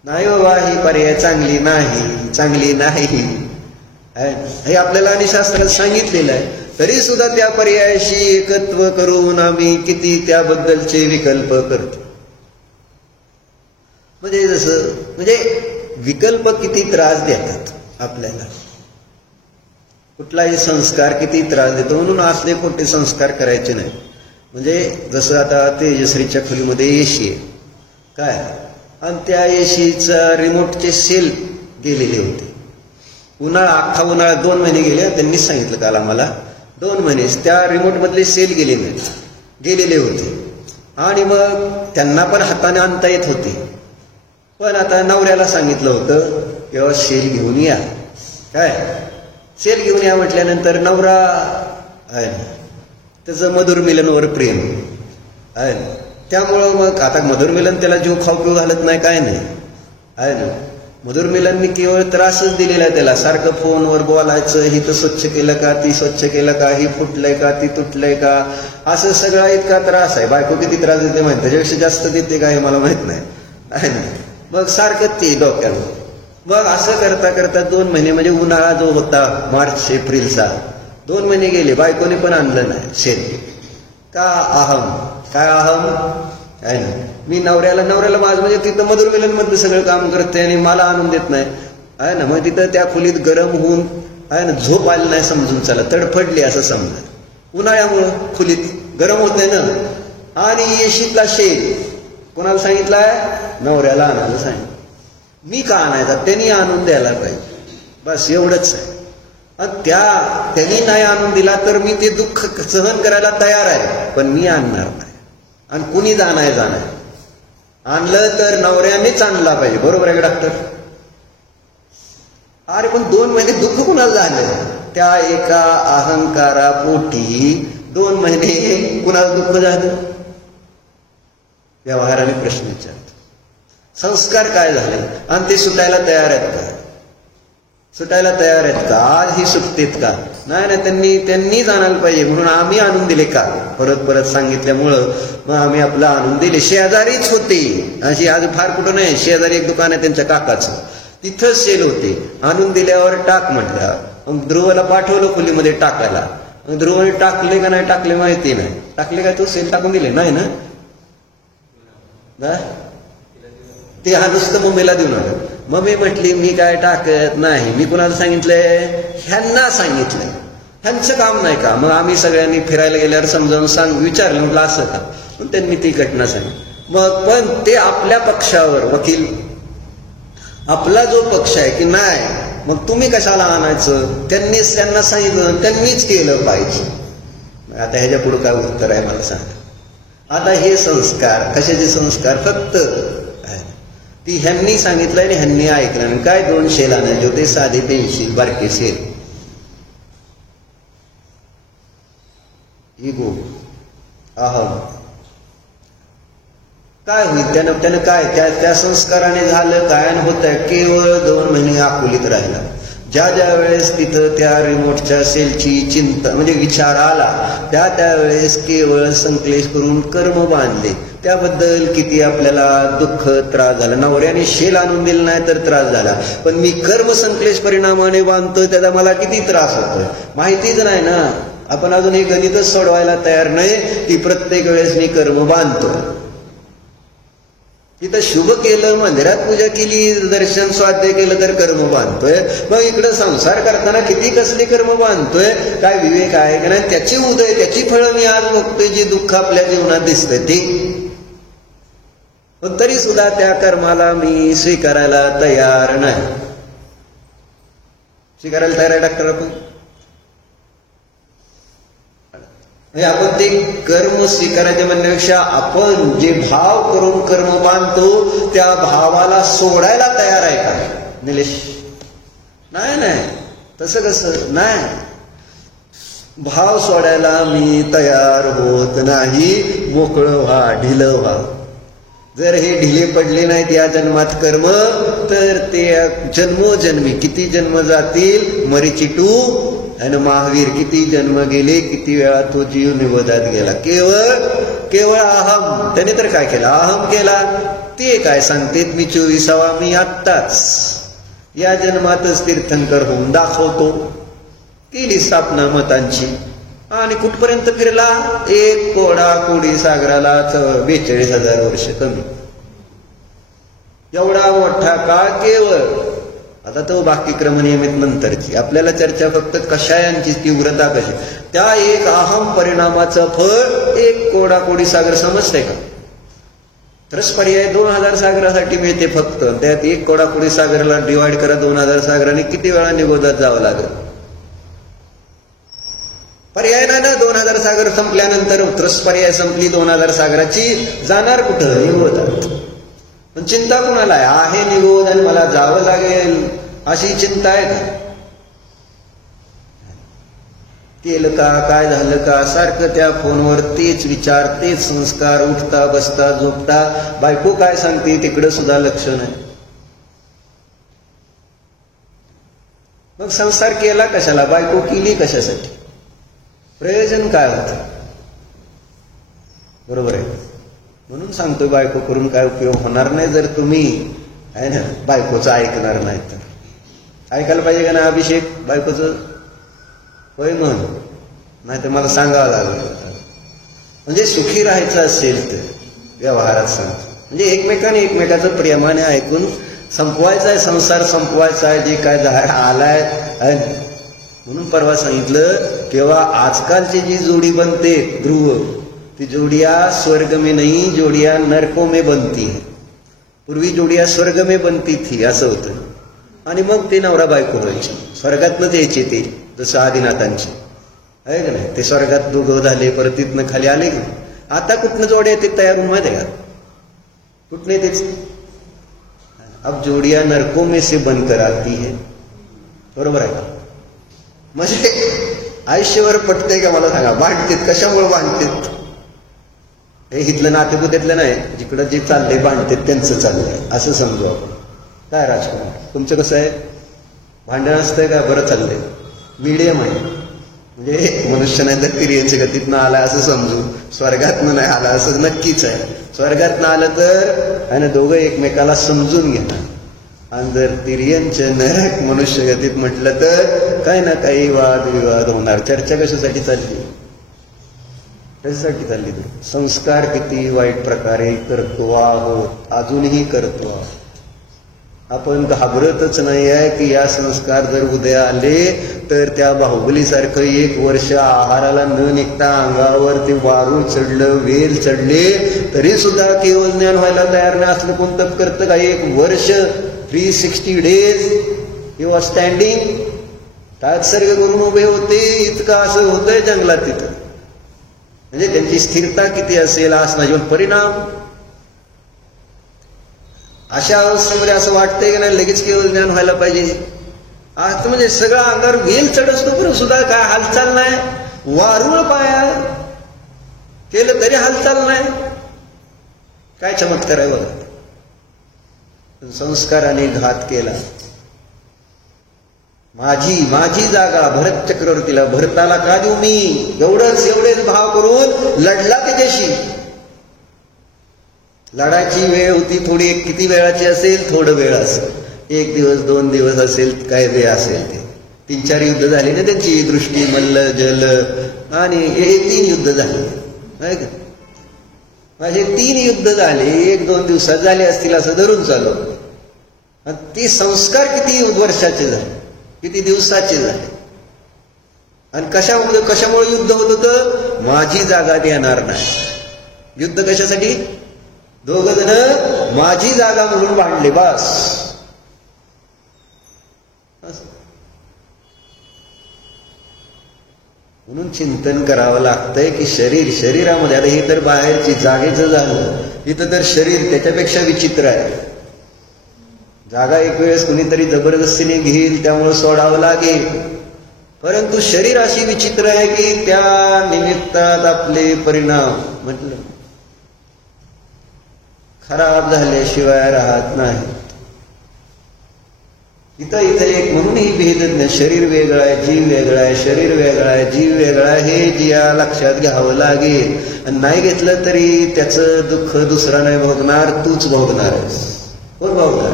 नाही बाबा, ही पर्याय चांगली नाही, चांगली नाही हे आपल्याला आणि शास्त्रात सांगितलेलं आहे. तरी सुद्धा त्या पर्यायाशी एकत्व करून आम्ही किती त्याबद्दलचे विकल्प करतो. म्हणजे जसं म्हणजे विकल्प किती त्रास देतात आपल्याला, कुठलाही संस्कार किती त्रास देतो. म्हणून असले खोटे संस्कार करायचे नाही. म्हणजे जसं आता तेजश्रीच्या खोलीमध्ये एसी आहे काय, आणि त्या एसीचा रिमोटचे सेल गेलेले होते. उन्हाळा, अख्खा उन्हाळा 2 महिने गेले. त्यांनीच सांगितलं काल आम्हाला 2 महिने त्या रिमोटमधले सेल गेलेले होते. आणि मग त्यांना पण हाताने आणता येत होते. पण आता नवऱ्याला सांगितलं होतं किंवा सेल घेऊन या, काय सेल घेऊन या म्हटल्यानंतर नवरा आहे ना, त्याचं मधुर मिलनवर प्रेम आहे ना, त्यामुळं मग आता मधुर मिलन त्याला जीव खाऊ पिऊ घालत नाही, काय नाही आहे ना. मधुर मिलननी केवळ त्रासच दिलेला आहे त्याला. सारखं फोनवर बोलायचं, ही तर स्वच्छ केलं का, ती स्वच्छ केलं का, ही फुटलंय का, ती तुटलंय का, असं सगळा इतका त्रास आहे. बायको किती त्रास देते माहिती, त्याच्यापेक्षा जास्त देते का हे मला माहित नाही आहे ना. मग सारखं ते डोक्याला. मग असं करता करता 2 महिने, म्हणजे उन्हाळा जो होता मार्च एप्रिलचा, 2 महिने गेले. बायकोने पण आणलं नाही शेत. का? अहम. काय अहम आहे ना. मी नवऱ्याला माझं म्हणजे तिथं मधुर मिलन मधलं सगळं काम करते आणि मला आणून देत नाही आहे ना. मग तिथं त्या खोलीत गरम होऊन आहे ना, झोप आली नाही समजून चला, तडफडली असं समजा. उन्हाळ्यामुळं खोलीत गरम होत नाही ना. आणि येशीतला शेल कोणाला सांगितलाय? नवऱ्याला आणायला सांगितलं. मी का आणायचा? त्यांनी आणून द्यायला पाहिजे, बस एवढंच आहे. आणि त्यांनी नाही आणून दिला तर मी ते दुःख सहन करायला तयार आहे, पण मी आणणार नाही. आणि कुणी जाणार आणलं तर नवऱ्यानेच आणला पाहिजे. बरोबर आहे का डॉक्टर? अरे पण 2 महिने दुःख कुणाला झालं? त्या एका अहंकारापोटी 2 महिने कुणाला दुःख झालं? व्यवहाराने प्रश्न विचारतो. संस्कार काय झाले आणि ते सुटायला तयार आहेत का? सुटायला तयार आहेत का? आज ही सुटतेत का? नाही, त्यांनीच आणायला पाहिजे म्हणून आम्ही आणून दिले का? परत सांगितल्यामुळं मग आम्ही आपलं आणून दिले. शेजारीच होते अशी, आज फार कुठं नाही, शेजारी एक दुकान आहे त्यांच्या काकाचं, तिथंच सेल होते. आणून दिल्यावर टाक म्हटलं. मग ध्रुवला पाठवलं खोलीमध्ये टाकायला. ध्रुवने टाकले का नाही टाकले माहिती नाही. टाकले का? तो सेल टाकून दिले नाही ना. ते हा नुसतं मम्मीला देऊन आलं. मम्मी म्हटली मी काय टाकत नाही. मी कुणाला सांगितलंय? ह्यांना सांगितलंय. ह्यांचं काम नाही का? मग आम्ही सगळ्यांनी फिरायला गेल्यावर समजावून विचारलं, म्हटलं असं का? पण त्यांनी ती घटना सांगितली. मग पण ते आपल्या पक्षावर वकील, आपला जो पक्ष आहे की नाही, मग तुम्ही कशाला आणायचं? त्यांनीच त्यांना सांगितलं, त्यांनीच केलं पाहिजे. आता ह्याच्या पुढे काय उत्तर आहे मला सांगा. आता हे संस्कार कशाचे संस्कार? फक्त ती ह्यांनी सांगितलं आणि ह्यांनी ऐकलं. आणि काय 2 शेल आणायचे होते, साधे पेन्सिल, बारके सेल. इगो, अहम. काय होईल त्यानं काय त्या संस्काराने झालं काय? होत आहे केवळ 2 महिने आकुलीत राहिला. ज्या वेळेस तिथं त्या रिमोटच्या सेलची चिंता म्हणजे विचार आला, त्यावेळेस केवळ संकलेश करून कर्म बांधले. त्याबद्दल किती आपल्याला दुःख, त्रास झाला. नवऱ्याने शेल आणून दिलं नाही तर त्रास झाला, पण मी कर्म संकलेश परिणामाने बांधतोय त्याचा मला किती त्रास होतोय माहितीच नाही ना. आपण अजून हे गणितच सोडवायला तयार नाही की प्रत्येक वेळेस मी कर्म बांधतोय. तिथं शुभ केलं, मंदिरात पूजा केली, दर्शन स्वाध्याय केलं तर कर्म बांधतोय. मग इकडं संसार करताना किती कसली कर्म बांधतोय, काय विवेक आहे का नाही, त्याची उदय, त्याची फळं मी आज बघतोय, जे दुःख आपल्या जीवनात दिसतंय ते. पण तरी सुद्धा त्या कर्माला मी स्वीकारायला तयार नाही. स्वीकारायला तयार आहे डॉक्टर आपण? आपण ते कर्म स्वीकारायचे म्हणण्यापेक्षा आपण जे भाव करून कर्म बांधतो त्या भावाला सोडायला तयार आहे का निलेश? नाही, तसं कसं नाही. भाव सोडायला मी तयार होत नाही. मोकळं व्हा, ढिलं व्हा. जर हे ढिले पडले नाहीत या जन्मात कर्म, तर ते जन्मोजन्मी किती जन्म जातील, मरीचिटू आणि महावीर किती जन्म गेले, किती वेळा तो जीव निवदात गेला. केवळ अहम. त्याने तर काय केला? अहम केला. ते काय सांगतेत, मी 24वा, मी आत्ताच या जन्मातच तीर्थंकर होऊन दाखवतो. केली स्थापना मतांची आणि कुठपर्यंत फिरला? एक कोडा कोडी सागराला 42,000 वर्ष कमी. एवढा मोठा काळ केवळ. आता तो बाकी क्रमनियमित नंतरची आपल्याला चर्चा फक्त कषायांची तीव्रता कशी. त्या एक अहम परिणामाचं फळ एक कोडा कोडी सागर समजतंय का? तरच पर्याय 2000 सागरासाठी मिळते फक्त. त्यात एक कोडा कोडी सागराला डिवाइड करा 2000 सागराने, किती वेळा निगोदात जावं लागेल? पर्याय नाही ना. 2000 सागर संपल्यानंतर त्रस पर्याय संपली 2000 सागराची, जाणार कुठं? निगोदात. पण चिंता कुणाला आहे? निगोद आणि मला जावं लागेल अशी चिंता आहे का? केलं का, काय झालं का, सारखं त्या फोनवर तेच विचार, तेच संस्कार, उठता बसता झोपता. बायको काय सांगते तिकडं सुद्धा लक्ष नाही. मग संसार केला कशाला? बायको केली कशासाठी? प्रयोजन काय होतं? बरोबर आहे. म्हणून सांगतोय बायको करून काय उपयोग होणार नाही जर तुम्ही आहे ना बायकोचं ऐकणार नाही तर. ऐकायला पाहिजे का ना अभिषेक बायकोचं? होय म्हण, नाही तर मला सांगावं लागलं. म्हणजे सुखी राहायचं असेल तर व्यवहारात सांगतो. म्हणजे एकमेकाने एकमेकाचं प्रेमाने ऐकून संपवायचा आहे, संसार संपवायचा आहे. जे काय आलाय म्हणून परवा सांगितलं केव्हा आजकालची जी जोडी बनते ध्रुव, ती जोडिया स्वर्ग में नहीं, जोडिया नरकों में बनती है. पूर्वी जोडिया स्वर्ग में बनती थी असं होतं. आणि मग ते नवरा बायको व्हायचे, स्वर्गातनंच यायचे ते, जसं आदिनाथांचे आहे का नाही. ते स्वर्गात दोघं झाले, परत तिथनं खाली आले की. आता कुठनं जोड्या येते तयार होऊन माहिती आहे का? कुठने तेच. अब जोडिया नरकों में से बनकर आती है. बरोबर आहे का? म्हणजे आयुष्यभर पटतंय का मला सांगा? बांधतेत कशामुळे बांधतेत? हे हितलं नातेपुत्यातलं नाही, जिकडं जे चाललंय बांधतेत त्यांचं चाललंय असं समजू आपण. काय राजकुमार तुमचं कसं आहे? भांडण असतंय का बरं चाललंय? मीडियम आहे. म्हणजे मनुष्य नाही तर तिर्यंच्या गतीतनं आला असं समजू, स्वर्गातनं नाही आला असं नक्कीच आहे. स्वर्गातनं आलं तर आणि दोघं एकमेकाला समजून घेणार. आणि जर तिर्यंच्या नरक मनुष्य गतीत म्हटलं तर काही ना काही वादविवाद होणार. चर्चा कशासाठी चालली? कशासाठी चालली? संस्कार किती वाईट प्रकारे करतो आहोत, अजूनही करतो आहोत. आपण घाबरतच नाही आहे की या संस्कार जर उद्या आले तर त्या बाहुबलीसारखं 1 वर्ष आहाराला न निघता अंगावर ते वारू चढलं, वेल चढले तरी सुद्धा केवळ ज्ञान व्हायला तयार नाही असलं कोण तप करतं का? 1 वर्ष 360 days ही वॉज स्टँडिंग. तात्सर्ग करून उभे होते. इतकं असं होतंय जंगलात तिथं. म्हणजे त्यांची स्थिरता किती असेल असणार परिणाम. अशा अवस्थेमध्ये असं वाटतंय की नाही लगेच केवळ ज्ञान व्हायला पाहिजे. आता म्हणजे सगळं अंगावर वेल चढतो पण सुद्धा काय हालचाल नाही. वारुळ पाया केलं तरी हालचाल नाही. काय चमत्कार आहे बघा. संस्काराने घात केला. माझी जागा भरत चक्रवर्तीला, भरताला का देऊ मी? एवढेच भाव करून लढला त्याच्याशी. लढायची वेळ होती थोडी, किती वेळाची असेल? थोडं वेळ असेल, 1 दिवस 2 दिवस असेल, काय वेळ असेल ते. 3-4 युद्ध झाली ना त्यांची. दृष्टी, मल्ल, जल आणि हे 3 युद्ध झाले. माझे 3 युद्ध झाले 1-2 दिवसात झाले असतील असं धरून चालू. आणि ते संस्कार किती वर्षाचे झाले, किती दिवसाचे झाले. आणि कशामुळे युद्ध होत होतं? माझी जागा देणार नाही. युद्ध कशासाठी? 2 जण माझी जागा म्हणून भांडले बस. म्हणून चिंतन करावं लागतंय की शरीरामध्ये, आता हे तर बाहेरची जागेचं झालं, इथं तर शरीर त्याच्यापेक्षा विचित्र आहे. जागा एक वेळेस कुणीतरी जबरदस्तीने घेईल, त्यामुळे सोडावं लागेल. परंतु शरीर अशी विचित्र आहे की त्या निमित्तात आपले परिणाम म्हटलं खराब झाल्याशिवाय राहत नाही. इथं एक म्हणूनही भेदज्ञ, शरीर वेगळं आहे, जीव वेगळा आहे, शरीर वेगळं आहे, जीव वेगळा आहे, हे जिया लक्षात घ्यावं लागेल. आणि नाही घेतलं तरी त्याचं दुःख दुसरा नाही भोगणार, तूच भोगणार आहेस. कोण भोगणार?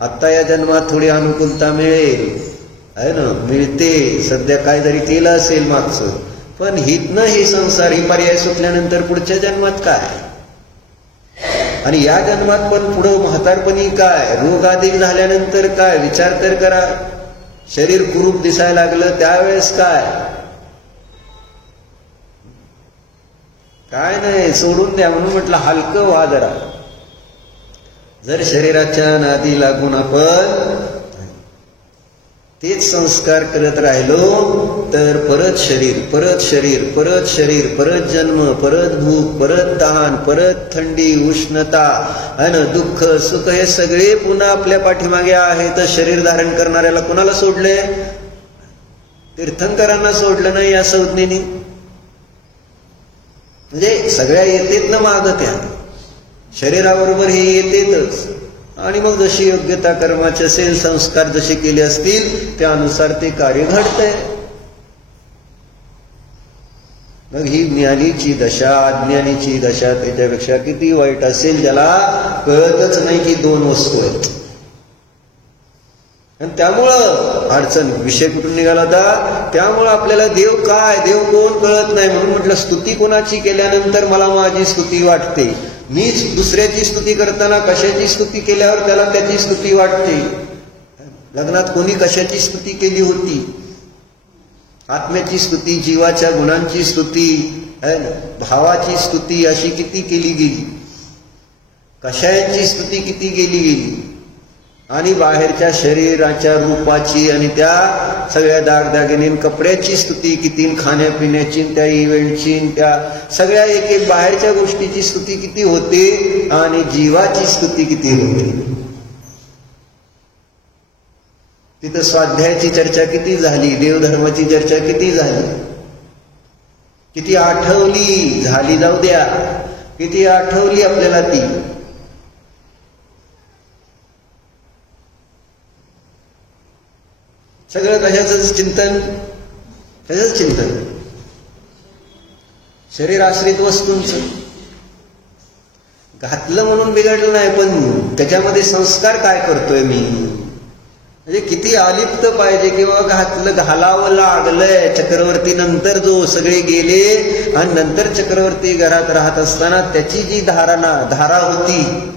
आत्ता या जन्मात थोडी अनुकूलता मिळेल, आहे ना, मिळते. सध्या काय जरी केलं असेल मागचं, पण हितनं हे संसार, ही पर्याय सुटल्यानंतर पुढच्या जन्मात काय, आणि या जन्मात पण पुढं म्हातारपणी काय, रोग आधी झाल्यानंतर काय, विचार तर करा. शरीर कुरूप दिसायला लागलं त्यावेळेस काय नाही, सोडून द्या. म्हणून म्हटलं हलकं व्हा जरा. जर शरीराच्या नादी लागून आपण तेच संस्कार करत राहिलो तर परत शरीर, परत शरीर, परत शरीर, परत जन्म, परत भूक, परत तहान, परत थंडी, उष्णता, आणि दुःख, सुख, हे सगळे पुन्हा आपल्या पाठीमागे आहे. तर शरीर धारण करणाऱ्याला कुणाला सोडले? तीर्थंकरांना सोडलं नाही या संज्ञेने. म्हणजे सगळ्या येतेत ना मागं, त्या शरीराबरोबर हे येतेतच. आणि मग जशी योग्यता कर्माचे असेल, संस्कार जसे केले असतील त्यानुसार ते कार्य घडतंय. मग ही ज्ञानीची दशा, अज्ञानीची दशा त्याच्यापेक्षा किती वाईट असेल, ज्याला कळतच नाही की 2 वस्तू आहेत. आणि त्यामुळं अडचण. विषय कुठून निघाला होता? त्यामुळं आपल्याला देव काय, देव कोण कळत नाही. म्हणून म्हटलं स्तुती कोणाची केल्यानंतर मला माझी स्तुती वाटते. मीच दुसऱ्याची स्तुती करताना कशाची स्तुती केल्यावर त्याला त्याची स्तुती वाटते. लग्नात कोणी कशाची स्तुती केली होती? आत्म्याची स्तुती, जीवाच्या गुणांची स्तुती, भावाची स्तुती अशी किती केली गेली, कशाची स्तुती किती केली गेली. आणि बाहेरच्या शरीराच्या रूपाची आणि त्या सगळ्या दागदागिने कपड्याची स्तुती किती, खाण्यापिण्याची, त्या इव्हेंटची, त्या सगळ्या एक बाहेरच्या गोष्टीची स्तुती किती होते, आणि जीवाची स्तुती किती होते. तिथं स्वाध्यायाची चर्चा किती झाली, देवधर्माची चर्चा किती झाली, किती आठवली, झाली जाऊ द्या, किती आठवली आपल्याला ती. सगळं कशाचं चिंतन, कशाच चिंतन? शरीर आश्रित वस्तूंचं. घातलं म्हणून बिघडलं नाही, पण त्याच्यामध्ये संस्कार काय करतोय मी, म्हणजे किती अलिप्त पाहिजे. किंवा घातलं, घालावं लागलंय. चक्रवर्ती नंतर जो सगळे गेले आणि नंतर चक्रवर्ती घरात राहत असताना त्याची जी धारा होती,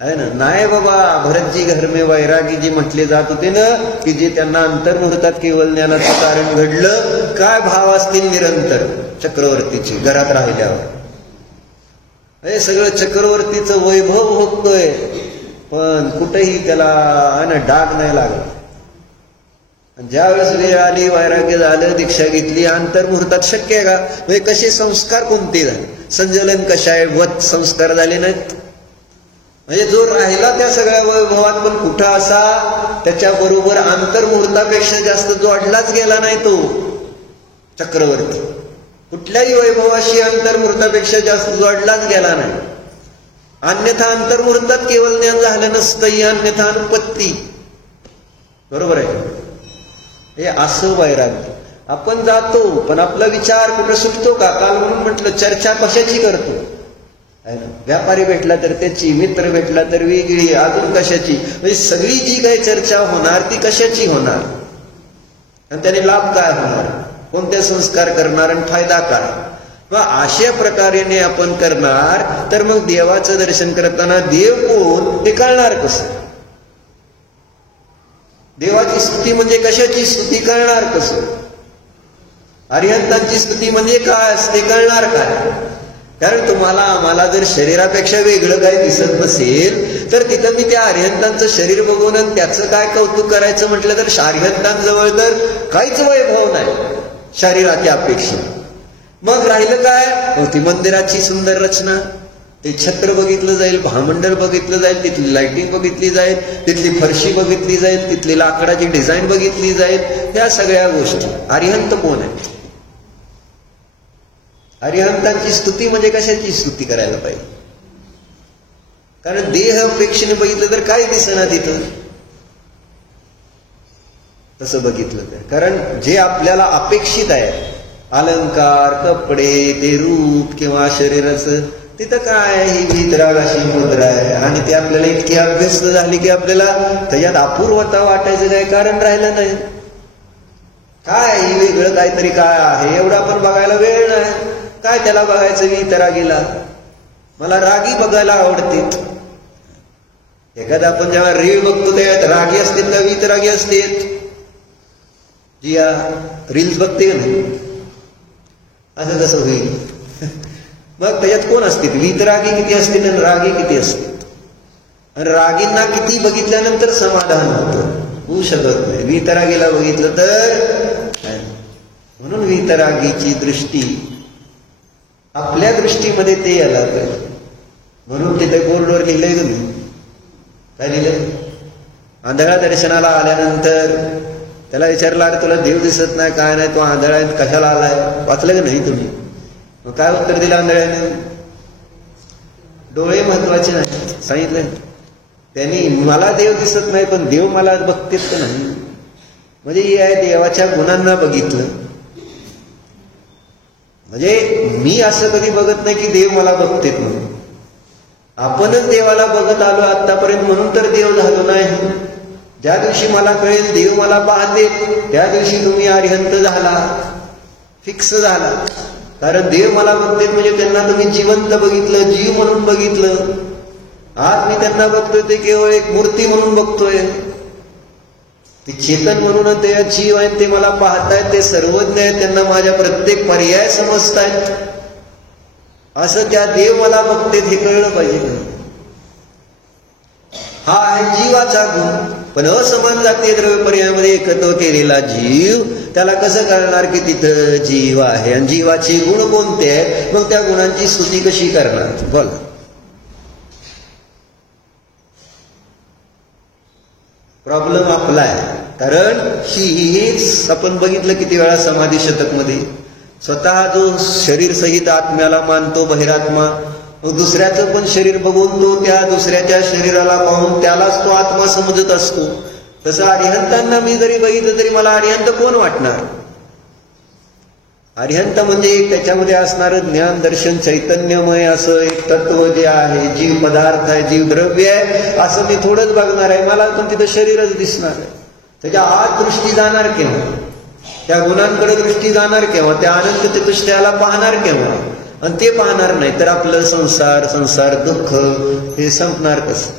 आहे ना, नाही बाबा. भरतजी घर में वैरागी जी म्हटले जात होते ना, की जे त्यांना अंतर्मुहूर्तात केवळ ज्ञानाचं कारण घडलं. काय भाव असतील निरंतर चक्रवर्तीची घरात राहिल्यावर. हे सगळं चक्रवर्तीचं वैभव भोगतोय, पण कुठेही त्याला डाग नाही लागला. ज्यावेळेस वेळ आली, वैराग्य झालं, दीक्षा घेतली, अंतर्मुहूर्तात शक्य आहे का? म्हणजे कसे संस्कार कोणते झाले, संजलन कशाय वत संस्कार झाले नाहीत. म्हणजे जो राहिला त्या सगळ्या वैभवात, पण कुठं असा त्याच्याबरोबर अंतर्मुहूर्तापेक्षा जास्त जोडलाच गेला नाही तो चक्रवर्ती. कुठल्याही वैभवाशी अंतर्मुहूर्तापेक्षा जास्त जोडलाच गेला नाही. अन्यथा अंतर्मुहूर्तात केवळ ज्ञान झालं नसतं, अन्यथा अनुपत्ती. बरोबर आहे. हे असं वैराग्य. आपण जातो, पण आपला विचार कुठं सुटतो का? काल म्हणून म्हटलं, चर्चा कशाची करतो? व्यापारी भेटला तर त्याची, मित्र भेटला तर वेगळी, अजून कशाची. म्हणजे सगळी जी काही चर्चा होणार ती कशाची होणार, आणि त्याने लाभ काय होणार, कोणते संस्कार करणार आणि फायदा काय, व अशा प्रकारेने आपण करणार तर मग देवाचं दर्शन करताना देव कोण हे कळणार कसं? देवाची स्तुती म्हणजे कशाची स्तुती कळणार कसं? अरिहंतांची स्तुती म्हणजे काय असते कळणार काय? कारण तुम्हाला आम्हाला जर शरीरापेक्षा वेगळं काही दिसत नसेल तर तिथं मी त्या अरिहंतांचं शरीर बघून त्याचं काय कौतुक करायचं म्हटलं तर अरिहंतांजवळ तर काहीच वैभव नाही शरीराच्या अपेक्षा. मग राहिलं काय? ती मंदिराची सुंदर रचना, ते छत्र बघितलं जाईल, महामंडळ बघितलं जाईल, तिथली लाइटिंग बघितली जाईल, तिथली फरशी बघितली जाईल, तिथली लाकडाची डिझाईन बघितली जाईल. ह्या सगळ्या गोष्टी. अरिहंत कोण आहेत? अरिहंतांची स्तुती म्हणजे कशाची स्तुती करायला पाहिजे? कारण देह अपेक्षेने बघितलं तर काय दिसेना तिथं. तसं बघितलं तर कारण जे आपल्याला अपेक्षित आहे, अलंकार, कपडे, ते रूप किंवा शरीराचं, तिथं काय ही वीतराग अशी मुद्रा आहे आणि ते आपल्याला इतकी अभ्यस्त झाली की आपल्याला त्याच्यात अपूर्वता वाटायचं काय कारण राहिलं नाही. काय ही वेगळं काहीतरी काय आहे एवढं आपण बघायला वेळ नाही. काय त्याला बघायचं वीतरागीला? मला रागी बघायला आवडते. एखादा आपण जेव्हा रील बघतो त्यात रागी असतील का वीतरागी असतील? जी रील्स बघते नाही असं कसं होईल? मग त्याच्यात कोण असतील? वीतरागी किती असतील आणि रागी किती असतील? आणि रागींना किती बघितल्यानंतर समाधान होतं? होऊ शकत नाही. वीतरागीला बघितलं तर म्हणून वीतरागीची दृष्टी आपल्या दृष्टीमध्ये ते आला तर म्हणून तिथे बोर्डवर लिहिलंय तुम्ही काय लिहिलं? आंधळा दर्शनाला आल्यानंतर त्याला विचारला अरे तुला देव दिसत नाही काय नाही, तो आंधळा आहे कशाला आलाय? वाचलं का नाही तुम्ही? मग काय उत्तर दिलं आंधळ्याने? डोळे महत्वाचे नाही सांगितलं त्यांनी. मला देव दिसत नाही पण देव मला बघतेच का नाही? म्हणजे ही आहे देवाच्या गुणांना बघितलं. म्हणजे मी असं कधी बघत नाही की देव मला बघतेत म्हणून. आपणच देवाला बघत आलो आतापर्यंत म्हणून तर देव झालो नाही. ज्या दिवशी मला कळेल देव मला पाहते त्या दिवशी तुम्ही अरिहंत झाला, फिक्स झाला. कारण देव मला बघतेत म्हणजे त्यांना तुम्ही जिवंत बघितलं, जीव म्हणून बघितलं. आज मी त्यांना बघतोय ते केवळ एक मूर्ती म्हणून बघतोय. ते चेतन म्हणून ते जीव आहेत, ते मला पाहतायत, ते सर्वज्ञ आहेत, त्यांना माझ्या प्रत्येक पर्याय समजतायत. असं त्या देव मला बघतेत हे कळलं पाहिजे. हा आहे जीवाचा गुण. पण असमान जातीय द्रव्य पर्यायामध्ये एकत्व केलेला जीव त्याला कसं कळणार की तिथं जीव आहे आणि जीवाचे गुण कोणते आहेत? मग त्या गुणांची स्तुती कशी करणार? बोला. प्रॉब्लेम आपला आहे. कारण हेच आपण बघितलं किती वेळा समाधी शतक मध्ये. स्वतः जो शरीर सहित आत्म्याला मानतो बहिरात्मा, दुसऱ्याचं पण शरीर बघून तो त्या दुसऱ्याच्या शरीराला पाहून त्यालाच तो आत्मा समजत असतो. तसं अरिहंतांना मी जरी बघितलं तरी मला अरिहंत कोण वाटणार? अरिहंत म्हणजे एक त्याच्यामध्ये असणारं ज्ञान दर्शन चैतन्यमय असं एक तत्व जे आहे, जीव पदार्थ आहे, जीव द्रव्य आहे असं मी थोडंच बघणार आहे. मला पण तिथं शरीरच दिसणार आहे. त्याच्या आत दृष्टी जाणार केव्हा? त्या गुणांकडे दृष्टी जाणार केव्हा? त्या अनंत चतुष्टयाला पाहणार केव्हा? आणि ते पाहणार नाही तर आपलं संसार दुःख हे संपणार कसं?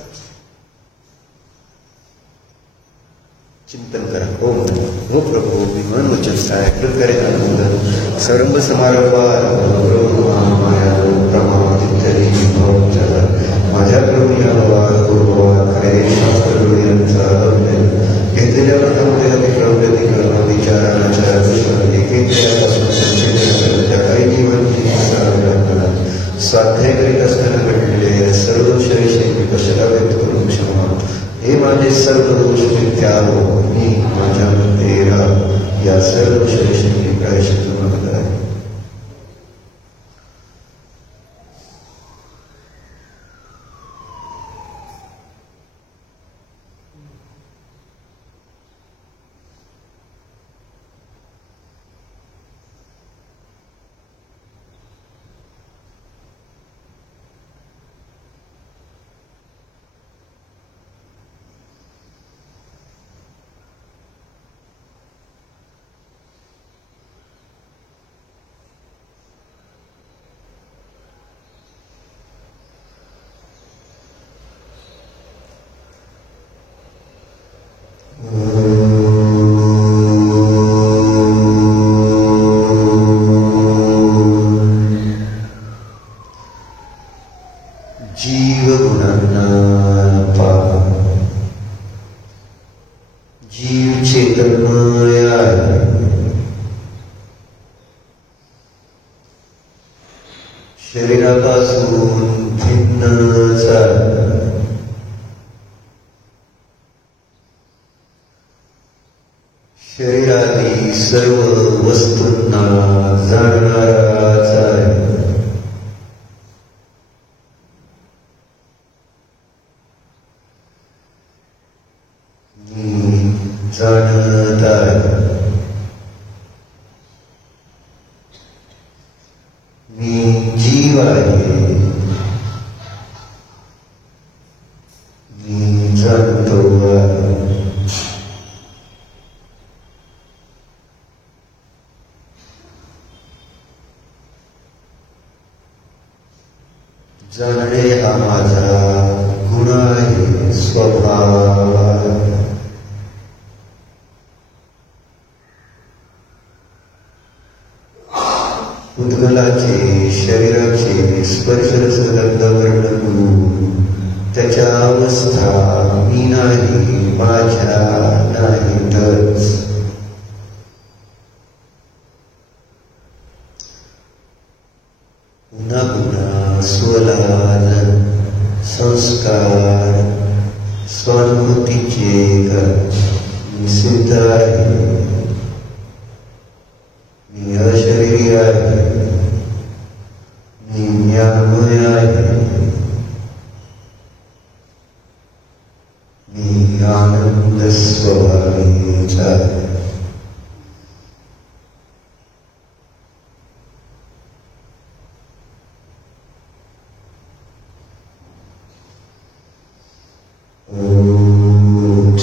चिंतन करा. हो प्रभू मी मन वचन काय कृत सरंभ समारंभ माझ्या घेतलेल्या व्रतामध्ये अनेक प्रवृत्ती करणं, काही जीवन स्वाध्याय करीत असताना घडलेले सर्व शरीर कशाला व्यक्त करून क्षमा. हे माझे सर्व दोष त्याग मी माझ्यामध्ये या सर्व शरीर प्रायश्चित्त मागत आहे. शरीरापासून भिन्नच आहे. शरीरातील सर्व वस्तूंना जाणणाराच आहे. मी जाणत आहे. मी जीव आहे. मी जाणतो आहे. जाणणे हा माझा गुण आहे, स्वभाव आहे. उद्गलाचे शरीराचे स्पर्शरसगंधवर्ण गुण त्याच्या अवस्था मी नाही, माझ्या नाहीतच. पुन्हा पुन्हा स्वलाद संस्कार स्वानुभूतीचे मी सिद्ध आहे. मी अशरीरी आहे. मी ज्ञानमय आहे. मी आनंद स्वभावीच आहे. ओम